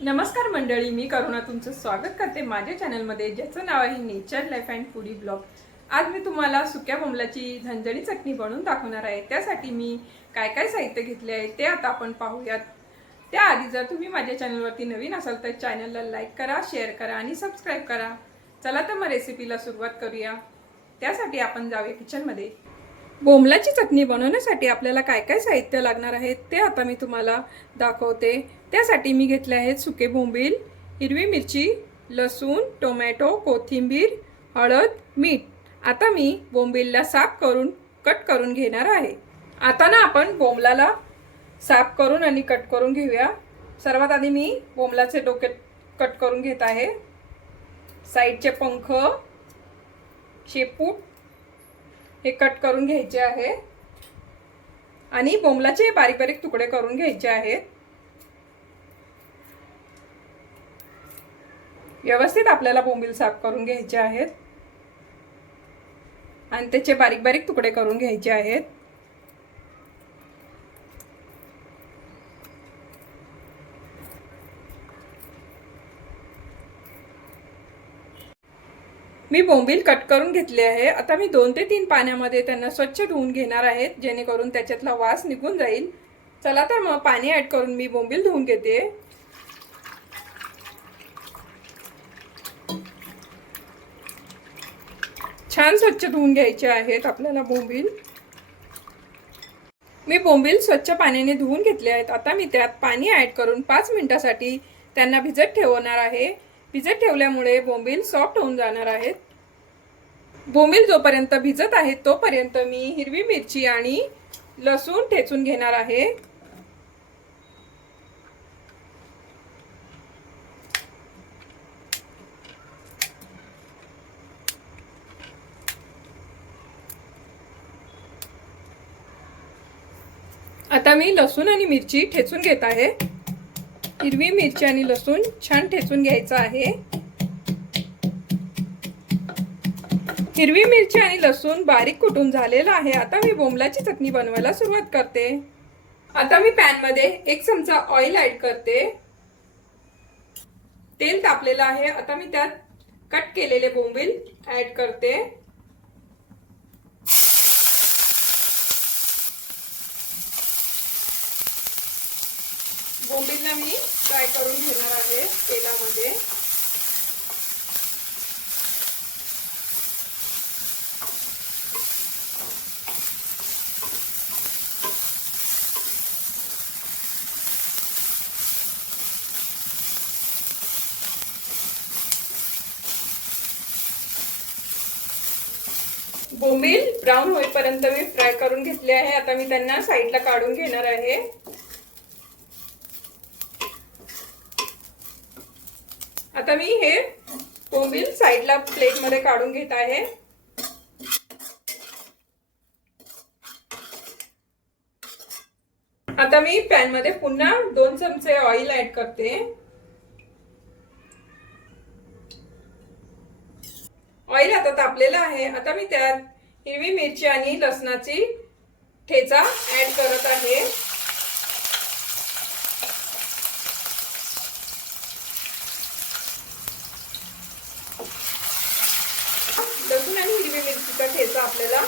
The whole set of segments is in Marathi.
नमस्कार मंडळी, मी करुणा तुमचं स्वागत करते माझ्या चॅनलमध्ये, ज्याचं नाव आहे nature life and foodie blog. आज मी तुम्हाला सुक्या बोंबलाची झणझणीत चटणी बनवून दाखवणार आहे। त्यासाठी मी काय काय साहित्य घेतले आहे ते आता आपण पाहूयात। त्याआधी जर तुम्ही माझ्या चॅनलवरती नवीन असाल तर चॅनलला लाईक करा, शेअर करा आणि सबस्क्राईब करा। चला तर मग रेसिपीला सुरुवात करूया। त्यासाठी आपण जाऊया किचनमध्ये। बोंबलाची चटणी बनवण्यासाठी आपल्याला काय काय साहित्य लागणार आहे ते आता मी तुम्हाला दाखवते। त्यासाठी मी घेतले आहेत सुके बोंबील, हिरवी मिरची, लसूण, टोमॅटो, कोथिंबीर, हळद, मीठ। आता मी बोंबीलला साफ करून कट करून घेणार आहे। आता ना आपण बोंबलाला साफ करून आणि कट करून घेऊया। सर्वात आधी मी बोंबलाचे डोके कट करून घेत आहे। साइडचे पंख, शेपूट हे कट करून घ्यायचे आहे आणि बोंबलाचे बारीक बारीक तुकडे करून घ्यायचे आहेत। व्यवस्थित आपल्याला बोंबील साफ करून घ्यायचे आहेत आणि त्याचे बारीक बारीक तुकडे करून घ्यायचे आहेत। मी बोंबील कट करून घेतले आहे। आता मी 2 ते 3 पाण्यामध्ये त्यांना स्वच्छ धुवून घेणार आहे, जेणेकरून त्याच्यातला वास निघून जाईल। चला तर मग पाणी ऍड करून मी बोंबील धुवून घेते। छान स्वच्छ धुवून घ्यायचे आहेत आपल्याला बोंबील। मी बोंबील स्वच्छ पाण्याने धुवून घेतले आहेत। आता मी त्यात पाणी ऍड करून 5 मिनिटांसाठी त्यांना भिजत ठेवणार आहे। भिजत ठेवल्यामुळे बोंबील सॉफ्ट होऊन जाणार आहेत। बोंबील जोपर्यंत भिजत आहेत तोपर्यंत मी हिरवी मिरची आणि लसूण ठेचून घेणार आहे। आता मी लसूण आणि मिरची ठेचून घेत आहे। हिरवी मिरची आणि लसूण छान ठेचून घ्यायचं आहे। हिरवी मिरची आणि लसूण बारीक कुटून झालेला आहे। आता मी बोंबलाची चटणी बनवायला सुरुवात करते। आता मी पॅन मध्ये 1 चमचा ऑइल ऍड करते। तेल तापलेलं आहे। आता मी त्यात कट केलेले बोंबील ऍड करते। बोंबीलला मी फ्राय करून घेणार आहे तेलामध्ये। बोंबील ब्राउन होईपर्यंत मी फ्राय करून घेतले आहे। आता मी त्यांना साइडला काढून घेणार आहे। आता मी हे बोंबील साइडला प्लेट मध्ये काढून घेत आहे। आता मी पॅन मध्ये पुन्हा 2 चमचे ऑइल ऍड करते। ऑइल आता तापलेलं आहे। आता मी त्यात हिरवी मिरची आणि लसणाची ठेचा ऍड करत आहे। लसूण आणि हिरवी मिरचीचा ठेचा आपल्याला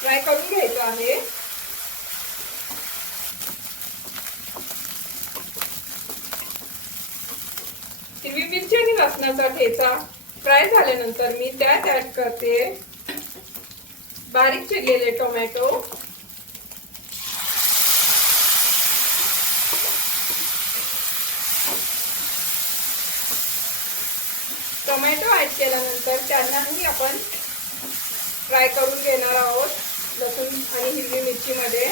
फ्राय करून घ्यायचा आहे। हिरवी मिरची आणि लसणाचा ठेचा फ्राय झाल्यानंतर मी त्यात ऍड करते बारीक चिरलेले टोमॅटो, टोमॅटो ऍड केल्यानंतर त्यांनाही आपण फ्राय करून घेणार आहोत लसूण आणि हिरवी मिरची मध्ये।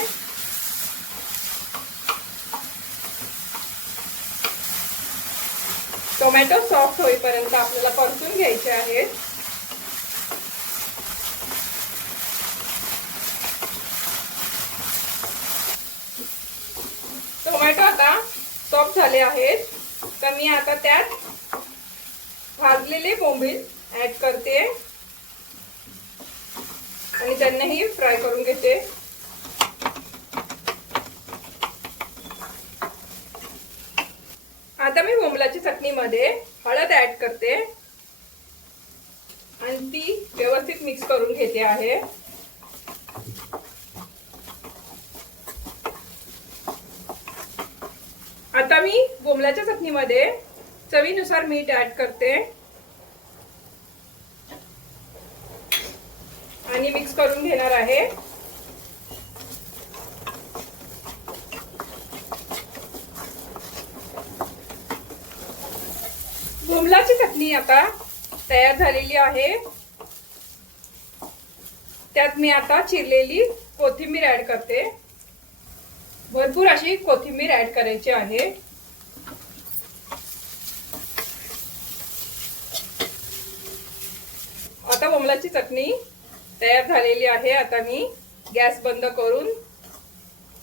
टोमॅटो सॉफ्ट होईपर्यंत आपल्याला परतून घ्यायचे आहेत। टोमॅटो आता सॉफ्ट झाले आहेत। तर मी आता त्यात भाजलेले बोंबील ऍड करते आणि त्यांनाही फ्राय करून घेते। आता मी बोंबलाची चटणीमध्ये हळद ऍड करते आणि ती व्यवस्थित मिक्स करून घेते आहे। आता मी बोंबलाच्या चटणीमध्ये चवीनुसार मीठ ऍड करते आणि मिक्स करून घेणार आहे। बोंबलाची चटणी आता तयार झालेली आहे। त्यात मी आता चिरलेली कोथिंबीर ऍड करते। भरपूर अशी कोथिंबीर ऍड करायची आहे। आता बोंबलाची चटणी तयार झालेली आहे। आता मी गॅस बंद करून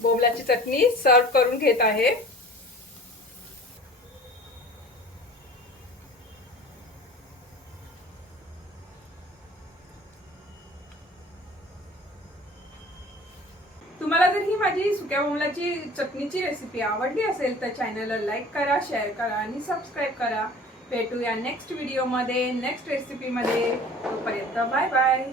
बोंबलाची चटणी सर्व करून घेत आहे। तुम्हाला जर ही माझी सुक्या बोंबलाची चटणीची रेसिपी आवडली असेल तर चॅनलला लाईक करा, शेअर करा आणि सबस्क्राईब करा। भेटूया नेक्स्ट व्हिडिओमध्ये, नेक्स्ट रेसिपीमध्ये। तोपर्यंत बाय बाय।